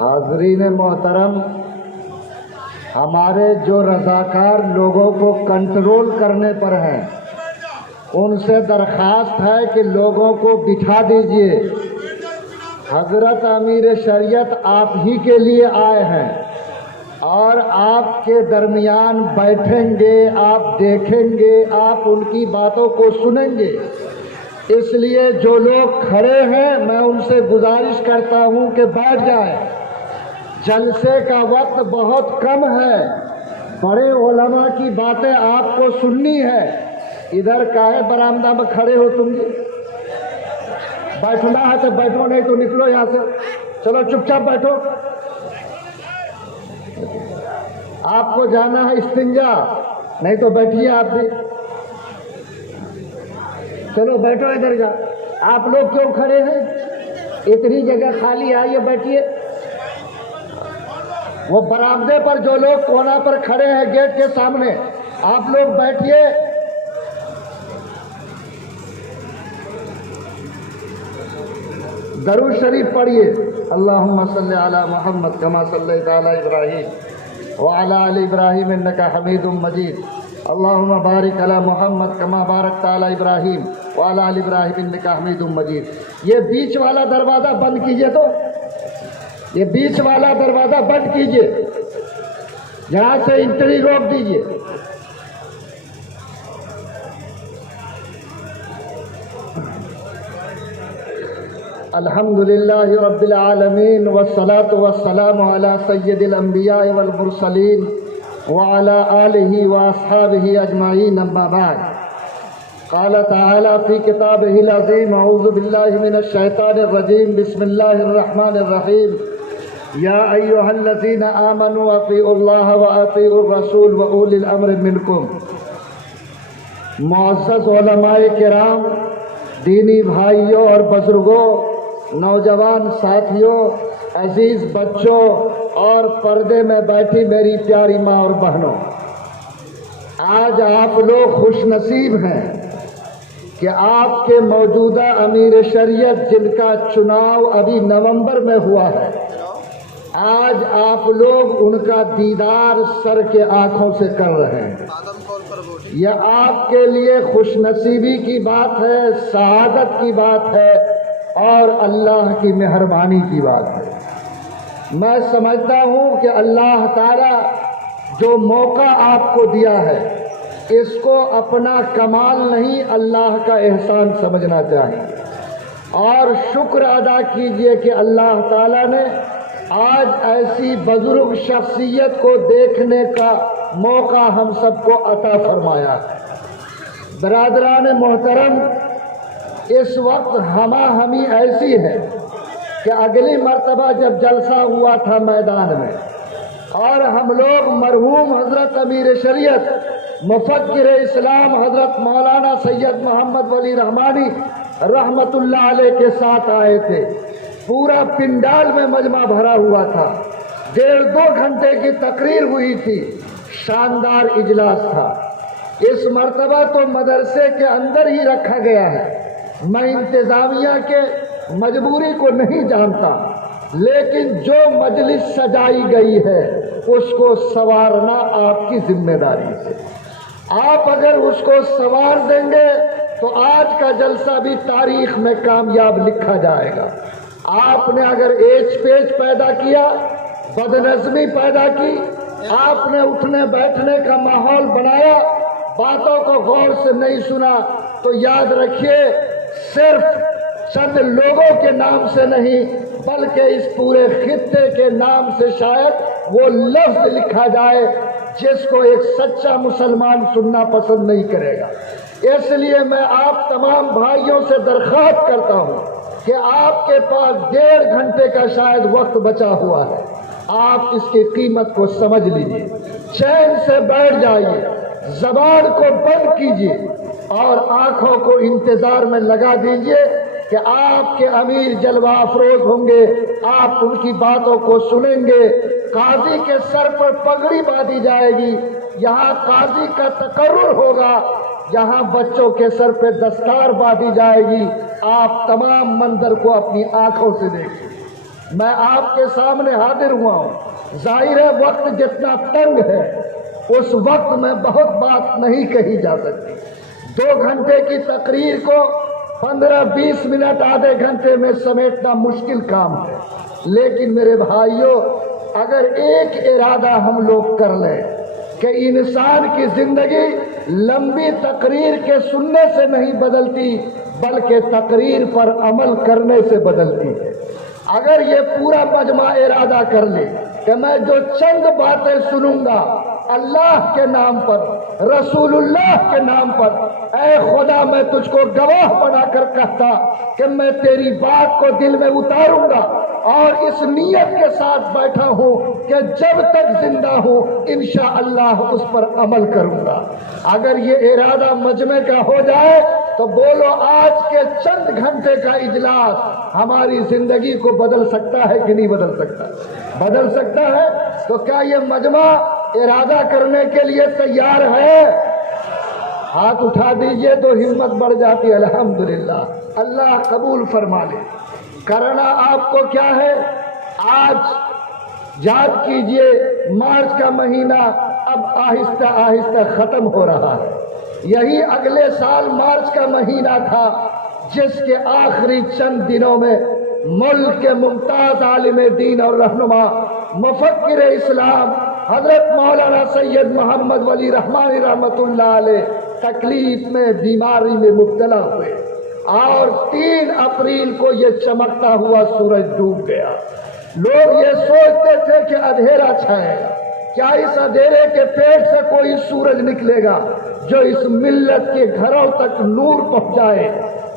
حاضرین محترم، ہمارے جو رضاکار لوگوں کو کنٹرول کرنے پر ہیں ان سے درخواست ہے کہ لوگوں کو بٹھا دیجئے۔ حضرت امیر شریعت آپ ہی کے لیے آئے ہیں اور آپ کے درمیان بیٹھیں گے، آپ دیکھیں گے، آپ ان کی باتوں کو سنیں گے۔ اس لیے جو لوگ کھڑے ہیں میں ان سے گزارش کرتا ہوں کہ بیٹھ جائیں۔ جلسے کا وقت بہت کم ہے، بڑے علماء کی باتیں آپ کو سننی ہے۔ ادھر کاہے برآمدہ میں کھڑے ہو تم؟ بیٹھنا ہے تو بیٹھو، نہیں تو نکلو یہاں سے۔ چلو چپ چاپ بیٹھو۔ آپ کو جانا ہے استنجا، نہیں تو بیٹھیے آپ بھی۔ چلو بیٹھو ادھر جا۔ آپ لوگ کیوں کھڑے ہیں؟ اتنی جگہ خالی، آئیے بیٹھیے۔ وہ برآمدے پر جو لوگ کونا پر کھڑے ہیں گیٹ کے سامنے، آپ لوگ بیٹھیے۔ درود شریف پڑھیے۔ اللہم صلی علی محمد کما صلیت علی ابراہیم وعلی آل ابراہیم انک حمید مجید۔ اللہم بارک علی محمد کما بارکت علی ابراہیم وعلی آل ابراہیم انک حمید مجید۔ یہ بیچ والا دروازہ بند کیجئے، تو یہ بیچ والا دروازہ بند کیجئے، یہاں سے انٹری روک دیجئے۔ الحمدللہ رب العالمین والصلاة والسلام علی سید الانبیاء والمرسلین وعلی آلہ واصحابہ اجمعین، اما بعد۔ قال تعالی فی کتابہ العظیم، اعوذ باللہ من الشیطان الرجیم، بسم اللہ الرحمن الرحیم۔ یا ایہا الذین آمنوا اطیعوا اللہ واطیعوا الرسول واولی الامر منکم۔ معزز علماء کرام، دینی بھائیوں اور بزرگوں، نوجوان ساتھیوں، عزیز بچوں اور پردے میں بیٹھی میری پیاری ماں اور بہنوں، آج آپ لوگ خوش نصیب ہیں کہ آپ کے موجودہ امیر شریعت جن کا چناؤ ابھی نومبر میں ہوا ہے، آج آپ لوگ ان کا دیدار سر کے آنکھوں سے کر رہے ہیں۔ یہ آپ کے لیے خوش نصیبی کی بات ہے، سعادت کی بات ہے اور اللہ کی مہربانی کی بات ہے۔ میں سمجھتا ہوں کہ اللہ تعالیٰ جو موقع آپ کو دیا ہے اس کو اپنا کمال نہیں، اللہ کا احسان سمجھنا چاہیے، اور شکر ادا کیجئے کہ اللہ تعالیٰ نے آج ایسی بزرگ شخصیت کو دیکھنے کا موقع ہم سب کو عطا فرمایا ہے۔ برادران محترم، اس وقت ہمہ ہمی ایسی ہے کہ اگلی مرتبہ جب جلسہ ہوا تھا میدان میں اور ہم لوگ مرحوم حضرت امیر شریعت مفکر اسلام حضرت مولانا سید محمد ولی رحمانی رحمت اللہ علیہ کے ساتھ آئے تھے، پورا پنڈال میں مجمع بھرا ہوا تھا، 1.5-2 گھنٹے کی تقریر ہوئی تھی، شاندار اجلاس تھا۔ اس مرتبہ تو مدرسے کے اندر ہی رکھا گیا ہے۔ میں انتظامیہ کے مجبوری کو نہیں جانتا، لیکن جو مجلس سجائی گئی ہے اس کو سنوارنا آپ کی ذمہ داری ہے۔ آپ اگر اس کو سنوار دیں گے تو آج کا جلسہ بھی تاریخ میں کامیاب لکھا جائے گا۔ آپ نے اگر ایچ پیچ پیدا کیا، بدنظمی پیدا کی، آپ نے اٹھنے بیٹھنے کا ماحول بنایا، باتوں کو غور سے نہیں سنا، تو یاد رکھیے صرف چند لوگوں کے نام سے نہیں بلکہ اس پورے خطے کے نام سے شاید وہ لفظ لکھا جائے جس کو ایک سچا مسلمان سننا پسند نہیں کرے گا۔ اس لیے میں آپ تمام بھائیوں سے درخواست کرتا ہوں کہ آپ کے پاس 1.5 گھنٹے کا شاید وقت بچا ہوا ہے، آپ اس کی قیمت کو سمجھ لیجئے، چین سے بیٹھ جائیے، زبان کو بند کیجئے اور آنکھوں کو انتظار میں لگا دیجئے کہ آپ کے امیر جلوہ افروز ہوں گے، آپ ان کی باتوں کو سنیں گے۔ قاضی کے سر پر پگڑی باندھی جائے گی، یہاں قاضی کا تقرر ہوگا، جہاں بچوں کے سر پہ دستار باندھی جائے گی۔ آپ تمام منظر کو اپنی آنکھوں سے دیکھیں۔ میں آپ کے سامنے حاضر ہوا ہوں۔ ظاہر ہے وقت جتنا تنگ ہے اس وقت میں بہت بات نہیں کہی جا سکتی۔ 2 گھنٹے کی تقریر کو 15-20 منٹ آدھے گھنٹے میں سمیٹنا مشکل کام ہے، لیکن میرے بھائیوں اگر ایک ارادہ ہم لوگ کر لیں کہ انسان کی زندگی لمبی تقریر کے سننے سے نہیں بدلتی بلکہ تقریر پر عمل کرنے سے بدلتی ہے۔ اگر یہ پورا مجمع ارادہ کر لے کہ میں جو چند باتیں سنوں گا اللہ کے نام پر، رسول اللہ کے نام پر، اے خدا میں تجھ کو گواہ بنا کر کہتا کہ میں تیری بات کو دل میں اتاروں گا اور اس نیت کے ساتھ بیٹھا ہوں کہ جب تک زندہ ہوں انشاءاللہ اس پر عمل کروں گا۔ اگر یہ ارادہ مجمع کا ہو جائے تو بولو آج کے چند گھنٹے کا اجلاس ہماری زندگی کو بدل سکتا ہے کہ نہیں بدل سکتا؟ بدل سکتا ہے۔ تو کیا یہ مجمع ارادہ کرنے کے لیے تیار ہے؟ ہاتھ اٹھا دیجئے تو ہمت بڑھ جاتی ہے۔ الحمدللہ، اللہ قبول فرما لے۔ کرنا آپ کو کیا ہے؟ آج یاد کیجئے مارچ کا مہینہ اب آہستہ آہستہ ختم ہو رہا ہے۔ یہی اگلے سال مارچ کا مہینہ تھا جس کے آخری چند دنوں میں ملک کے ممتاز عالم دین اور رہنما مفکر اسلام حضرت مولانا سید محمد ولی رحمانی رحمت اللہ علیہ تکلیف میں، بیماری میں مبتلا ہوئے اور 3 اپریل کو یہ چمکتا ہوا سورج ڈوب گیا۔ لوگ یہ سوچتے تھے کہ اندھیرا چھائے گا، کیا اس اندھیرے کے پیٹ سے کوئی سورج نکلے گا جو اس ملت کے گھروں تک نور پہنچائے،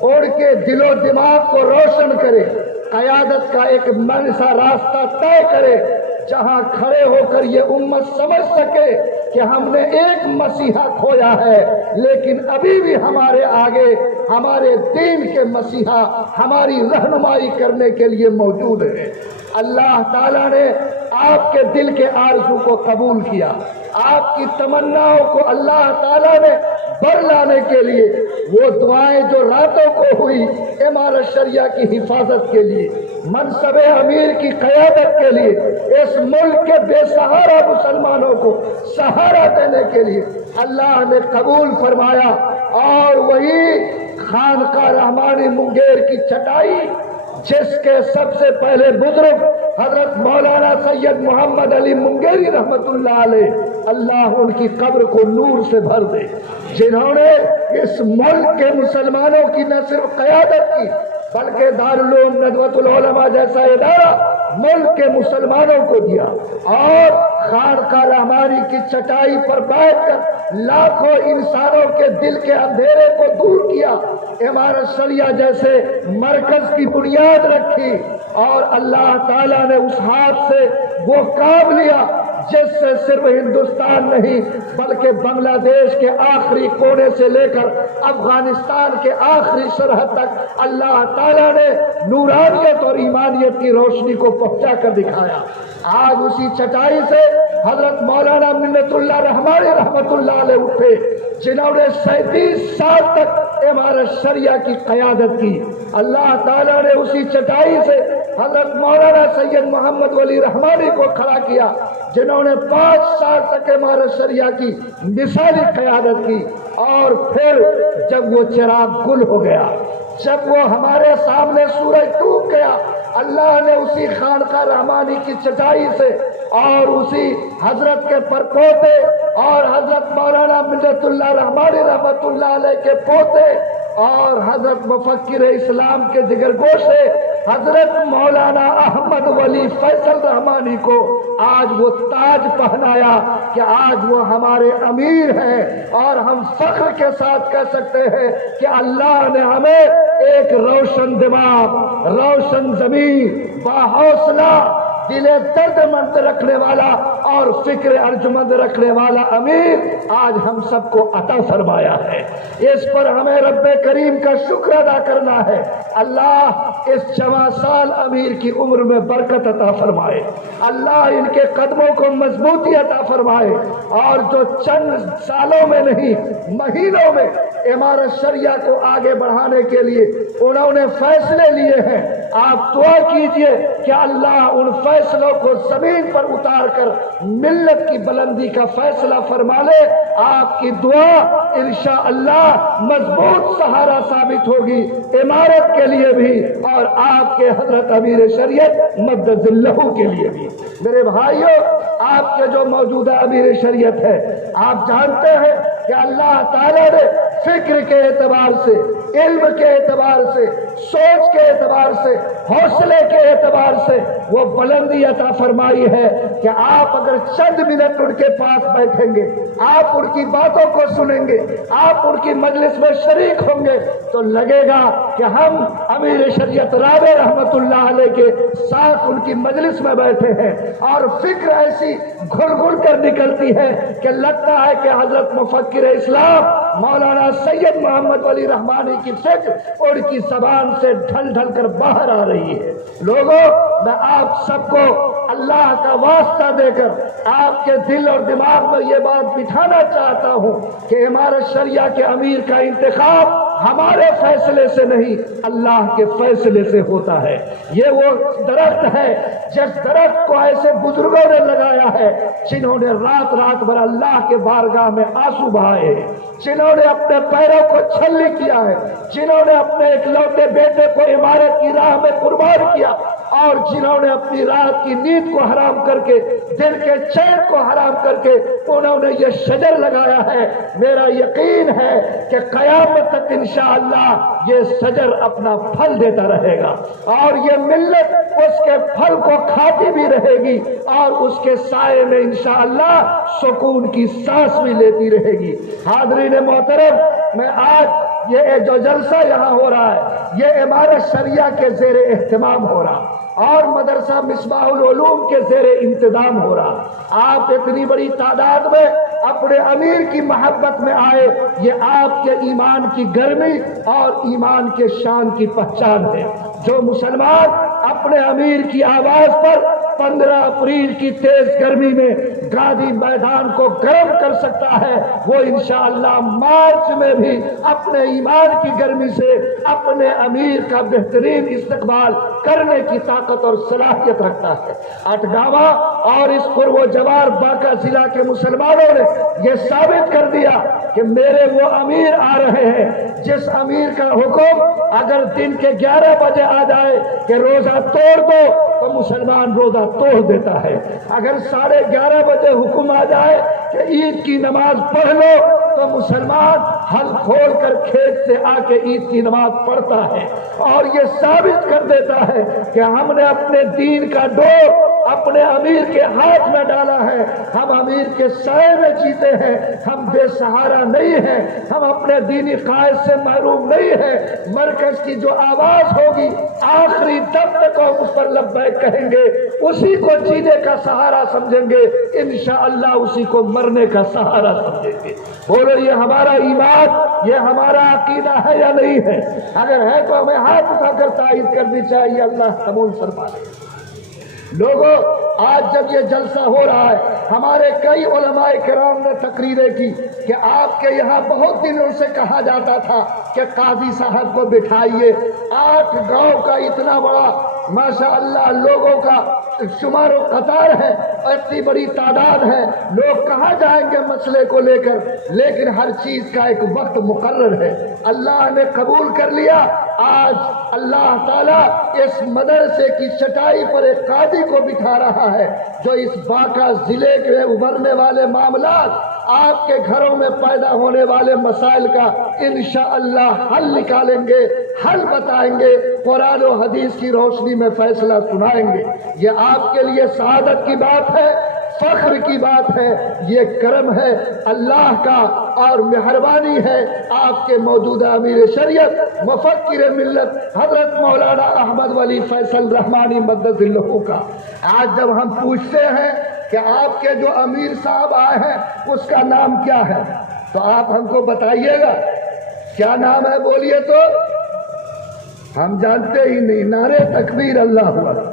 اڑ کے دل و دماغ کو روشن کرے، قیادت کا ایک منسا راستہ طے کرے جہاں کھڑے ہو کر یہ امت سمجھ سکے کہ ہم نے ایک مسیحا کھویا ہے لیکن ابھی بھی ہمارے آگے ہمارے دین کے مسیحا ہماری رہنمائی کرنے کے لیے موجود ہے۔ اللہ تعالیٰ نے آپ کے دل کے آرزو کو قبول کیا، آپ کی تمناؤں کو اللہ تعالیٰ نے بر لانے کے لیے وہ دعائیں جو راتوں کو ہوئی امارت شریعہ کی حفاظت کے لیے، منصب امیر کی قیادت کے لیے، اس ملک کے بے سہارا مسلمانوں کو سہارا دینے کے لیے اللہ نے قبول فرمایا، اور وہی خانقاہ رحمانی منگیر کی چٹائی جس کے سب سے پہلے بزرگ حضرت مولانا سید محمد علی منگیری رحمت اللہ علیہ، اللہ ان کی قبر کو نور سے بھر دے، جنہوں نے اس ملک کے مسلمانوں کی نہ صرف قیادت کی بلکہ دارالعلوم ندوۃ العلماء جیسا ادارہ ملک کے مسلمانوں کو دیا، اور خانقاہ رحمانی کی چٹائی پر بیٹھ کر لاکھوں انسانوں کے دل کے اندھیرے کو دور کیا، امارت شریعہ جیسے مرکز کی بنیاد رکھی، اور اللہ تعالیٰ نے اس ہاتھ سے وہ کام لیا جس سے صرف ہندوستان نہیں بلکہ بنگلہ دیش کے آخری کونے سے لے کر افغانستان کے آخری سرحد تک اللہ تعالیٰ نے نورانیت اور ایمانیت کی روشنی کو پہنچا کر دکھایا۔ آج اسی چٹائی سے حضرت مولانا منت اللہ رحمانی رحمت اللہ علیہ اٹھے، جنہوں نے 37 سال تک امارت شریعہ کی قیادت کی۔ اللہ تعالیٰ نے اسی چٹائی سے حضرت مولانا سید محمد ولی رحمانی کو کھڑا کیا، جنہوں نے 5 سال تک امارت شریعہ کی مثالی قیادت کی، اور پھر جب وہ چراغ گل ہو گیا، جب وہ ہمارے سامنے سورج ڈوب گیا، اللہ نے اسی خانقاہ رحمانی کی چٹائی سے اور اسی حضرت کے پرپوتے اور حضرت مولانا منت اللہ رحمانی رحمت اللہ علیہ کے پوتے اور حضرت مفکر اسلام کے جگر گوشے حضرت مولانا احمد ولی فیصل رحمانی کو آج وہ تاج پہنایا کہ آج وہ ہمارے امیر ہیں، اور ہم فخر کے ساتھ کہہ سکتے ہیں کہ اللہ نے ہمیں ایک روشن دماغ، روشن ضمیر، باحوصلہ، دل درد مند رکھنے والا اور فکر ارجمند رکھنے والا امیر آج ہم سب کو عطا فرمایا ہے۔ اس پر ہمیں رب کریم کا شکر ادا کرنا ہے۔ اللہ اس جوان سال امیر کی عمر میں برکت عطا فرمائے، اللہ ان کے قدموں کو مضبوطی عطا فرمائے، اور جو چند سالوں میں نہیں مہینوں میں امارت شریعہ کو آگے بڑھانے کے لیے انہوں نے فیصلے لیے ہیں، آپ دعا کیجئے کہ اللہ ان فیصلوں کو زمین پر اتار کر ملت کی بلندی کا فیصلہ فرما لے۔ آپ کی دعا انشاءاللہ مضبوط سہارا ثابت ہوگی عمارت کے لیے بھی اور آپ کے حضرت امیر شریعت مدد ذلہ کے لیے بھی۔ میرے بھائیوں، آپ کے جو موجودہ امیر شریعت ہے، آپ جانتے ہیں کہ اللہ تعالیٰ نے فکر کے اعتبار سے، علم کے اعتبار سے، سوچ کے اعتبار سے، حوصلے کے اعتبار سے وہ بلندی عطا فرمائی ہے کہ آپ اگر چند منٹ ان کے پاس بیٹھیں گے، آپ ان کی باتوں کو سنیں گے، آپ ان کی مجلس میں شریک ہوں گے تو لگے گا کہ ہم امیر شریعت رابع رحمت اللہ علیہ کے ساتھ ان کی مجلس میں بیٹھے ہیں، اور فکر ایسی گھل گھل کر نکلتی ہے کہ لگتا ہے کہ حضرت مفکر اسلام مولانا سید محمد ولی رحمانی کی فکر ان کی زبان سے ڈھل ڈھل کر باہر آ رہی ہے۔ لوگوں، میں آپ سب کو اللہ کا واسطہ دے کر آپ کے دل اور دماغ میں یہ بات بٹھانا چاہتا ہوں کہ امارت شریعہ کے امیر کا انتخاب ہمارے فیصلے سے نہیں، اللہ کے فیصلے سے ہوتا ہے۔ یہ وہ درخت ہے جس درخت کو ایسے بزرگوں نے لگایا ہے جنہوں نے رات رات بھر اللہ کے بارگاہ میں آنسو بہائے ہیں، جنہوں نے اپنے پیروں کو چھلی کیا ہے، جنہوں نے اپنے اکلوتے بیٹے کو عمارت کی راہ میں قربان کیا، اور جنہوں نے اپنی رات کی نیند کو حرام کر کے، دل کے چین کو حرام کر کے انہوں نے یہ شجر لگایا ہے۔ میرا یقین ہے کہ قیامت تک انشاءاللہ یہ شجر اپنا پھل دیتا رہے گا، اور یہ ملت اس کے پھل کو کھاتی بھی رہے گی، اور اس کے سائے میں انشاءاللہ سکون کی سانس بھی لیتی رہے گی۔ حاضرین محترم، میں آج یہ جو جلسہ یہاں ہو رہا ہے یہ عمارت شریعہ کے زیر اہتمام ہو رہا اور مدرسہ مصباح العلوم کے زیر انتظام ہو رہا۔ آپ اتنی بڑی تعداد میں اپنے امیر کی محبت میں آئے، یہ آپ کے ایمان کی گرمی اور ایمان کے شان کی پہچان ہے۔ جو مسلمان اپنے امیر کی آواز پر 15 اپریل کی تیز گرمی میں گاندھی میدان کو گرم کر سکتا ہے، وہ انشاءاللہ مارچ میں بھی اپنے ایمان کی گرمی سے اپنے امیر کا بہترین استقبال کرنے کی طاقت اور صلاحیت رکھتا ہے۔ اٹگاوا اور اس پرو جوار باکا ضلع کے مسلمانوں نے یہ ثابت کر دیا کہ میرے وہ امیر آ رہے ہیں جس امیر کا حکم اگر دن کے 11 بجے آ جائے کہ روزہ توڑ دو تو مسلمان روزہ توڑ دیتا ہے، اگر 11:30 بجے حکم آ جائے کہ عید کی نماز پڑھ لو تو مسلمان ہل کھول کر کھیت سے آ کے عید کی نماز پڑھتا ہے، اور یہ ثابت کر دیتا ہے کہ ہم نے اپنے دین کا ڈور اپنے امیر کے ہاتھ میں ڈالا ہے، ہم امیر کے سائے میں جیتے ہیں، ہم بے سہارا نہیں ہیں، ہم اپنے دینی قائد سے محروم نہیں ہیں۔ مرکز کی جو آواز ہوگی آخری دم تک ہم اس پر لبیک کہیں گے، اسی کو جینے کا سہارا سمجھیں گے، انشاءاللہ اسی کو مرنے کا سہارا سمجھیں گے۔ بولو، یہ ہمارا ایمان، یہ ہمارا عقیدہ ہے یا نہیں ہے؟ اگر ہے تو ہمیں ہاتھ اٹھا کر تائید کرنی چاہیے۔ اللہ قبول فرمائے۔ لوگوں، آج جب یہ جلسہ ہو رہا ہے، ہمارے کئی علماء کرام نے تقریریں کی کہ آپ کے یہاں بہت دنوں سے کہا جاتا تھا کہ قاضی صاحب کو بٹھائیے۔ 8 گاؤں کا اتنا بڑا ماشاءاللہ لوگوں کا شمار و قطار ہے، اتنی بڑی تعداد ہے، لوگ کہاں جائیں گے مسئلے کو لے کر؟ لیکن ہر چیز کا ایک وقت مقرر ہے، اللہ نے قبول کر لیا۔ آج اللہ تعالیٰ اس مدرسے کی چٹائی پر ایک قاضی کو بٹھا رہا ہے جو اس باکا ضلع کے ابھرنے والے معاملات، آپ کے گھروں میں پیدا ہونے والے مسائل کا انشاءاللہ حل نکالیں گے، حل بتائیں گے، قرآن و حدیث کی روشنی میں فیصلہ سنائیں گے۔ یہ آپ کے لیے سعادت کی بات ہے، فخر کی بات ہے، یہ کرم ہے اللہ کا اور مہربانی ہے آپ کے موجودہ امیر شریعت مفکر ملت حضرت مولانا احمد ولی فیصل رحمانی مدد ذلہ کا۔ آج جب ہم پوچھتے ہیں کہ آپ کے جو امیر صاحب آئے ہیں اس کا نام کیا ہے تو آپ ہم کو بتائیے گا کیا نام ہے؟ بولیے تو ہم جانتے ہی نہیں۔ نعرے تکبیر، اللہ اکبر۔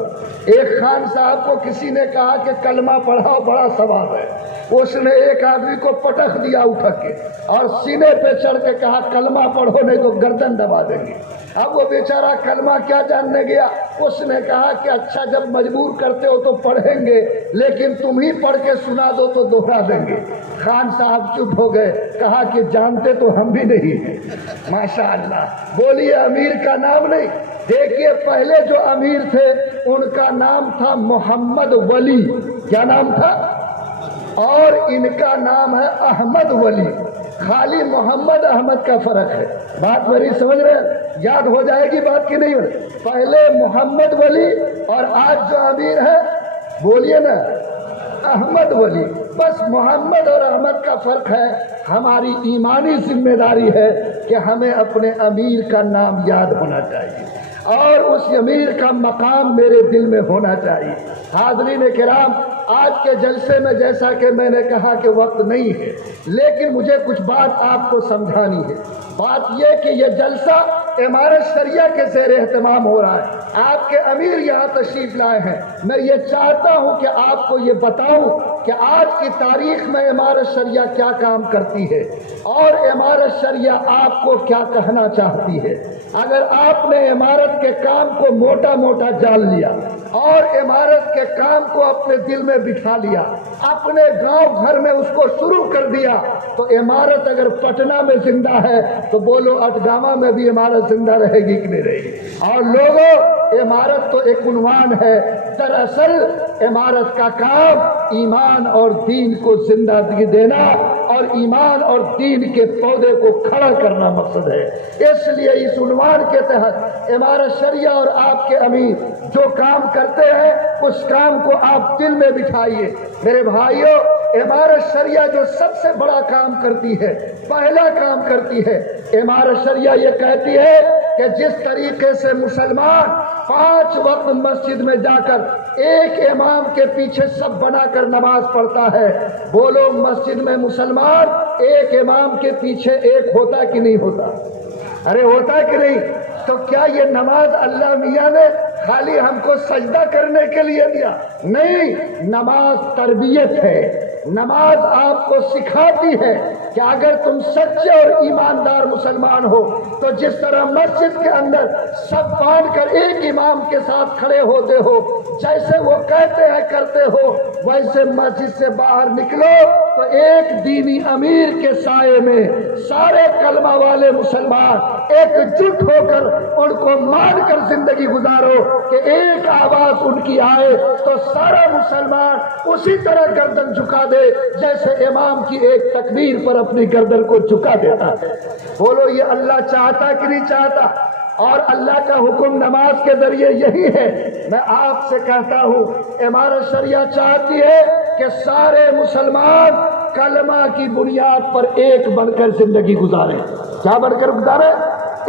ایک خان صاحب کو کسی نے کہا کہ کلمہ پڑھاؤ، بڑا ثواب ہے۔ اس نے ایک آدمی کو پٹخ دیا اٹھا کے اور سینے پہ چڑھ کے کہا کلمہ پڑھو نہیں تو گردن دبا دیں گے۔ اب وہ بیچارہ کلمہ کیا جاننے گیا، اس نے کہا کہ اچھا جب مجبور کرتے ہو تو پڑھیں گے، لیکن تم ہی پڑھ کے سنا دو تو دوہرا دیں گے۔ خان صاحب چپ ہو گئے، کہا کہ جانتے تو ہم بھی نہیں ہیں۔ ماشاءاللہ، بولیے امیر کا نام نہیں۔ دیکھیے پہلے جو امیر تھے ان کا نام تھا محمد ولی، کیا نام تھا؟ اور ان کا نام ہے احمد ولی، خالی محمد احمد کا فرق ہے۔ بات میری سمجھ رہے ہیں؟ یاد ہو جائے گی بات کی نہیں؟ پہلے محمد ولی اور آج جو امیر ہے بولیے نا احمد ولی، بس محمد اور احمد کا فرق ہے۔ ہماری ایمانی ذمہ داری ہے کہ ہمیں اپنے امیر کا نام یاد ہونا چاہیے اور اس امیر کا مقام میرے دل میں ہونا چاہیے۔ حاضرین کرام، آج کے جلسے میں جیسا کہ میں نے کہا کہ وقت نہیں ہے، لیکن مجھے کچھ بات آپ کو سمجھانی ہے۔ بات یہ کہ یہ جلسہ امارت شریعہ کے زیر اہتمام ہو رہا ہے، آپ کے امیر یہاں تشریف لائے ہیں۔ میں یہ چاہتا ہوں کہ آپ کو یہ بتاؤں کہ آج کی تاریخ میں امارت شریعہ کیا کام کرتی ہے اور امارت شریعہ آپ کو کیا کہنا چاہتی ہے۔ اگر آپ نے امارت کے کام کو موٹا موٹا جان لیا اور امارت کے کام کو اپنے دل میں بٹھا لیا، اپنے گاؤں گھر میں اس کو شروع کر دیا، تو امارت اگر پٹنہ میں زندہ ہے تو بولو اٹگامہ میں بھی امارت زندہ رہے گی کہ نہیں رہے گی؟ اور لوگوں، امارت تو ایک عنوان ہے، دراصل امارت کا کام ایمان اور دین کو زندگی دینا اور ایمان اور دین کے پودے کو کھڑا کرنا مقصد ہے۔ اس لیے اس عنوان کے تحت امارت شریعہ اور آپ کے امیر جو کام کرتے ہیں اس کام کو آپ دل میں بٹھائیے۔ میرے بھائیوں، امارت شریعہ جو سب سے بڑا کام کرتی ہے، پہلا کام کرتی ہے، امارت شریعہ یہ کہتی ہے کہ جس طریقے سے مسلمان 5 وقت مسجد میں جا کر ایک امام کے پیچھے سب بنا کر نماز پڑھتا ہے، بولو مسجد میں مسلمان ایک امام کے پیچھے ایک ہوتا کہ نہیں ہوتا؟ ارے ہوتا کہ نہیں؟ تو کیا یہ نماز اللہ میاں نے خالی ہم کو سجدہ کرنے کے لیے دیا؟ نہیں، نماز تربیت ہے، نماز آپ کو سکھاتی ہے کہ اگر تم سچے اور ایماندار مسلمان ہو تو جس طرح مسجد کے اندر سب باندھ کر ایک امام کے ساتھ کھڑے ہوتے ہو، جیسے وہ کہتے ہیں کرتے ہو، ویسے مسجد سے باہر نکلو تو ایک دینی امیر کے سائے میں سارے کلمہ والے مسلمان ایک جٹ ہو کر ان کو مان کر زندگی گزارو کہ ایک آواز ان کی آئے تو سارا مسلمان اسی طرح گردن جھکا دے جیسے امام کی ایک تکبیر پر اپنی گردن کو جھکا دیتا ہے۔ بولو یہ اللہ چاہتا کہ نہیں چاہتا؟ اور اللہ کا حکم نماز کے ذریعے یہی ہے۔ میں آپ سے کہتا ہوں امارت شریعہ چاہتی ہے کہ سارے مسلمان کلمہ کی بنیاد پر ایک بن کر زندگی گزارے۔ کیا بن کر گزارے؟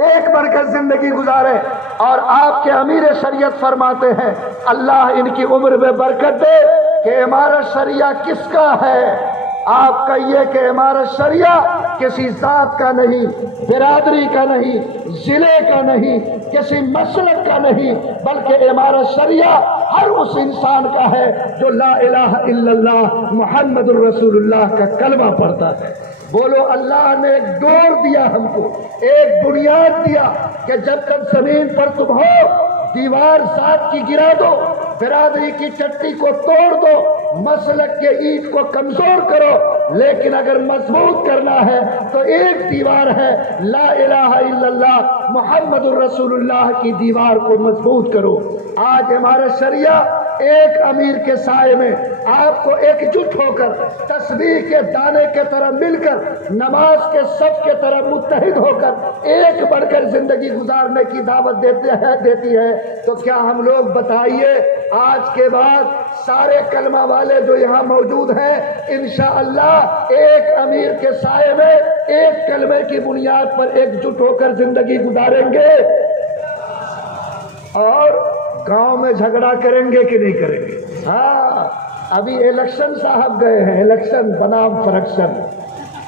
ایک بن کر زندگی گزارے۔ اور آپ کے امیر شریعت فرماتے ہیں اللہ ان کی عمر میں برکت دے کہ امارت شریعہ کس کا ہے؟ آپ کہیے کہ امارت شریعہ کسی ذات کا نہیں، برادری کا نہیں، ضلع کا نہیں، کسی مسلک کا نہیں، بلکہ امارت شریعہ ہر اس انسان کا ہے جو لا الہ الا اللہ محمد الرسول اللہ کا کلمہ پڑھتا ہے۔ بولو اللہ نے ایک ڈور دیا ہم کو، ایک بنیاد دیا کہ جب تک زمین پر تم ہو دیوار ذات کی گرا دو، برادری کی چٹی کو توڑ دو، مسلک کے اینٹ کو کمزور کرو، لیکن اگر مضبوط کرنا ہے تو ایک دیوار ہے لا الہ الا اللہ محمد الرسول اللہ کی دیوار کو مضبوط کرو۔ آج ہمارا شریعہ ایک امیر کے سائے میں آپ کو ایک جٹ ہو کر تسبیح کے دانے کے طرح مل کر نماز کے صف کے طرح متحد ہو کر ایک بڑھ کر زندگی گزارنے کی دعوت دیتی ہے، تو کیا ہم لوگ بتائیے آج کے بعد سارے کلمہ والے جو یہاں موجود ہیں انشاءاللہ ایک امیر کے سائے میں ایک کلمے کی بنیاد پر ایک جٹ ہو کر زندگی گزاریں گے اور گاؤں میں جھگڑا کریں گے کہ نہیں کریں گے؟ ہاں، ابھی الیکشن صاحب گئے ہیں، الیکشن بنام فرکشن،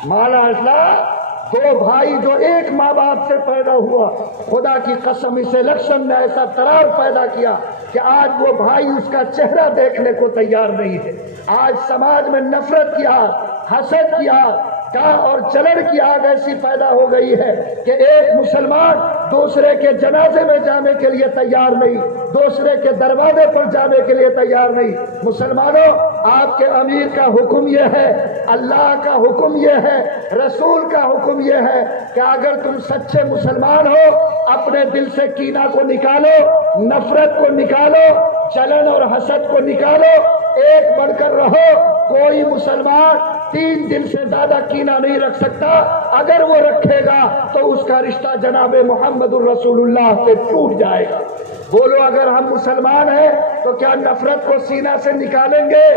مالا اصلاح دو بھائی جو ایک ماں باپ سے پیدا ہوا، خدا کی قسم اس الیکشن نے ایسا ترار پیدا کیا کہ آج وہ بھائی اس کا چہرہ دیکھنے کو تیار نہیں ہے۔ آج سماج میں نفرت کی آگ، حسد کی آگ اور جلن کی آگ ایسی پیدا ہو گئی ہے کہ ایک مسلمان دوسرے کے جنازے میں جانے کے لیے تیار نہیں، دوسرے کے دروازے پر جانے کے لیے تیار نہیں۔ مسلمانوں، آپ کے امیر کا حکم یہ ہے، اللہ کا حکم یہ ہے، رسول کا حکم یہ ہے کہ اگر تم سچے مسلمان ہو، اپنے دل سے کینہ کو نکالو، نفرت کو نکالو، جلن اور حسد کو نکالو، ایک بن کر رہو۔ کوئی مسلمان 3 دن سے زیادہ کینہ نہیں رکھ سکتا، اگر وہ رکھے گا تو اس کا رشتہ جناب محمد الرسول اللہ سے ٹوٹ جائے گا۔ بولو، اگر ہم مسلمان ہیں تو کیا نفرت کو سینہ سے نکالیں گے؟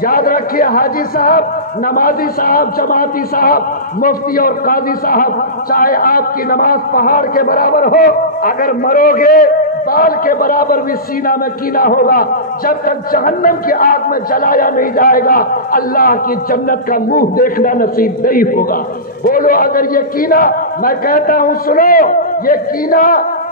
یاد رکھیے، حاجی صاحب، نمازی صاحب، جماعتی صاحب، مفتی اور قاضی صاحب، چاہے آپ کی نماز پہاڑ کے برابر ہو، اگر مرو گے بال کے برابر بھی سینہ میں کینہ ہوگا۔ جب تک جہنم کی آگ میں جلایا نہیں جائے گا، اللہ کی جنت کا منہ دیکھنا نصیب نہیں ہوگا۔ بولو، اگر یہ کینہ، میں کہتا ہوں سنو، یہ کینہ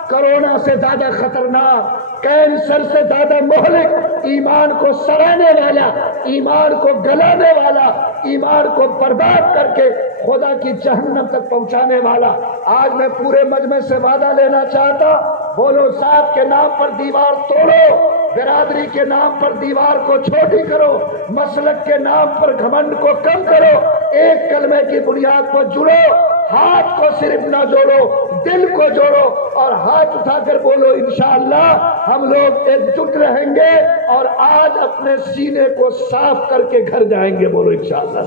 کرونا سے زیادہ خطرناک، کینسر سے زیادہ مہلک، ایمان کو سڑانے والا، ایمان کو گلانے والا، ایمان کو برباد کر کے خدا کی جہنم تک پہنچانے والا۔ آج میں پورے مجمع سے وعدہ لینا چاہتا، بولو، ذات کے نام پر دیوار توڑو، برادری کے نام پر دیوار کو چھوٹی کرو، مسلک کے نام پر گھمنڈ کو کم کرو، ایک کلمے کی بنیاد پر جڑو، ہاتھ کو صرف نہ جوڑو، دل کو جوڑو، اور ہاتھ اٹھا کر بولو، انشاءاللہ ہم لوگ ایک جٹ رہیں گے اور آج اپنے سینے کو صاف کر کے گھر جائیں گے۔ بولو انشاءاللہ۔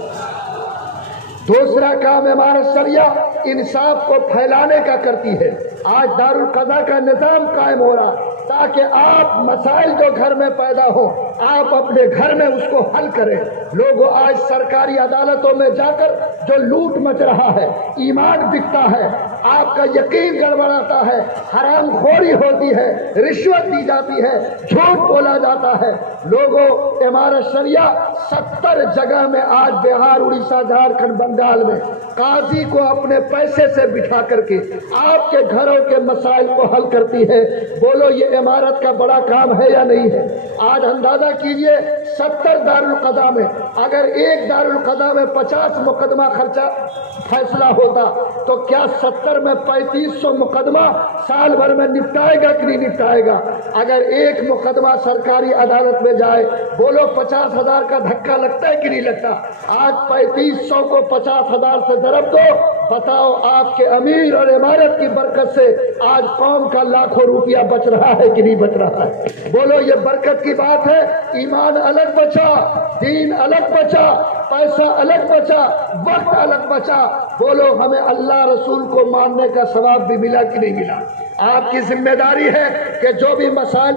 دوسرا کام ہمارا شریعہ انصاف کو پھیلانے کا کرتی ہے۔ آج دارالقضاء کا نظام قائم ہو رہا تاکہ آپ مسائل جو گھر میں پیدا ہو، آپ اپنے گھر میں اس کو حل کریں۔ لوگوں، آج سرکاری عدالتوں میں جا کر جو لوٹ مچ رہا ہے، ایمان بکتا ہے، آپ کا یقین گڑبڑاتا ہے، حرام خوری ہوتی ہے، رشوت دی جاتی ہے، جھوٹ بولا جاتا ہے۔ لوگوں، ہمارا شریعہ 70 جگہ میں آج بہار، اڑیسہ، جھارکھنڈ، بنگال میں قاضی کو اپنے پیسے سے بٹھا کر کے آپ کے گھروں کے مسائل کو حل کرتی ہے۔ بولو، یہ عمارت کا بڑا کام ہے یا نہیں ہے؟ آج اندازہ کیجئے، 70 دارالقضاء میں اگر ایک دارالقضاء میں 50 مقدمہ خرچہ فیصلہ ہوتا تو کیا 70 میں 3500 مقدمہ سال بھر میں نپٹائے گا کہ نہیں نپٹائے گا؟ اگر ایک مقدمہ سرکاری عدالت میں جائے، بولو 50,000 کا دھکا لگتا ہے کہ نہیں لگتا؟ آج 3500 کو 50,000 سے ضرب دو، بتاؤ آپ کے امیر اور عمارت کی برکت سے آج قوم کا لاکھوں روپیہ بچ رہا ہے کہ نہیں بچ رہا ہے؟ بولو، یہ برکت کی بات ہے۔ ایمان الگ بچا، دین الگ بچا، پیسہ الگ بچا، وقت الگ بچا۔ بولو، ہمیں اللہ رسول کو ماننے کا ثواب بھی ملا کہ نہیں ملا؟ آپ کی ذمہ داری ہے کہ جو بھی مسائل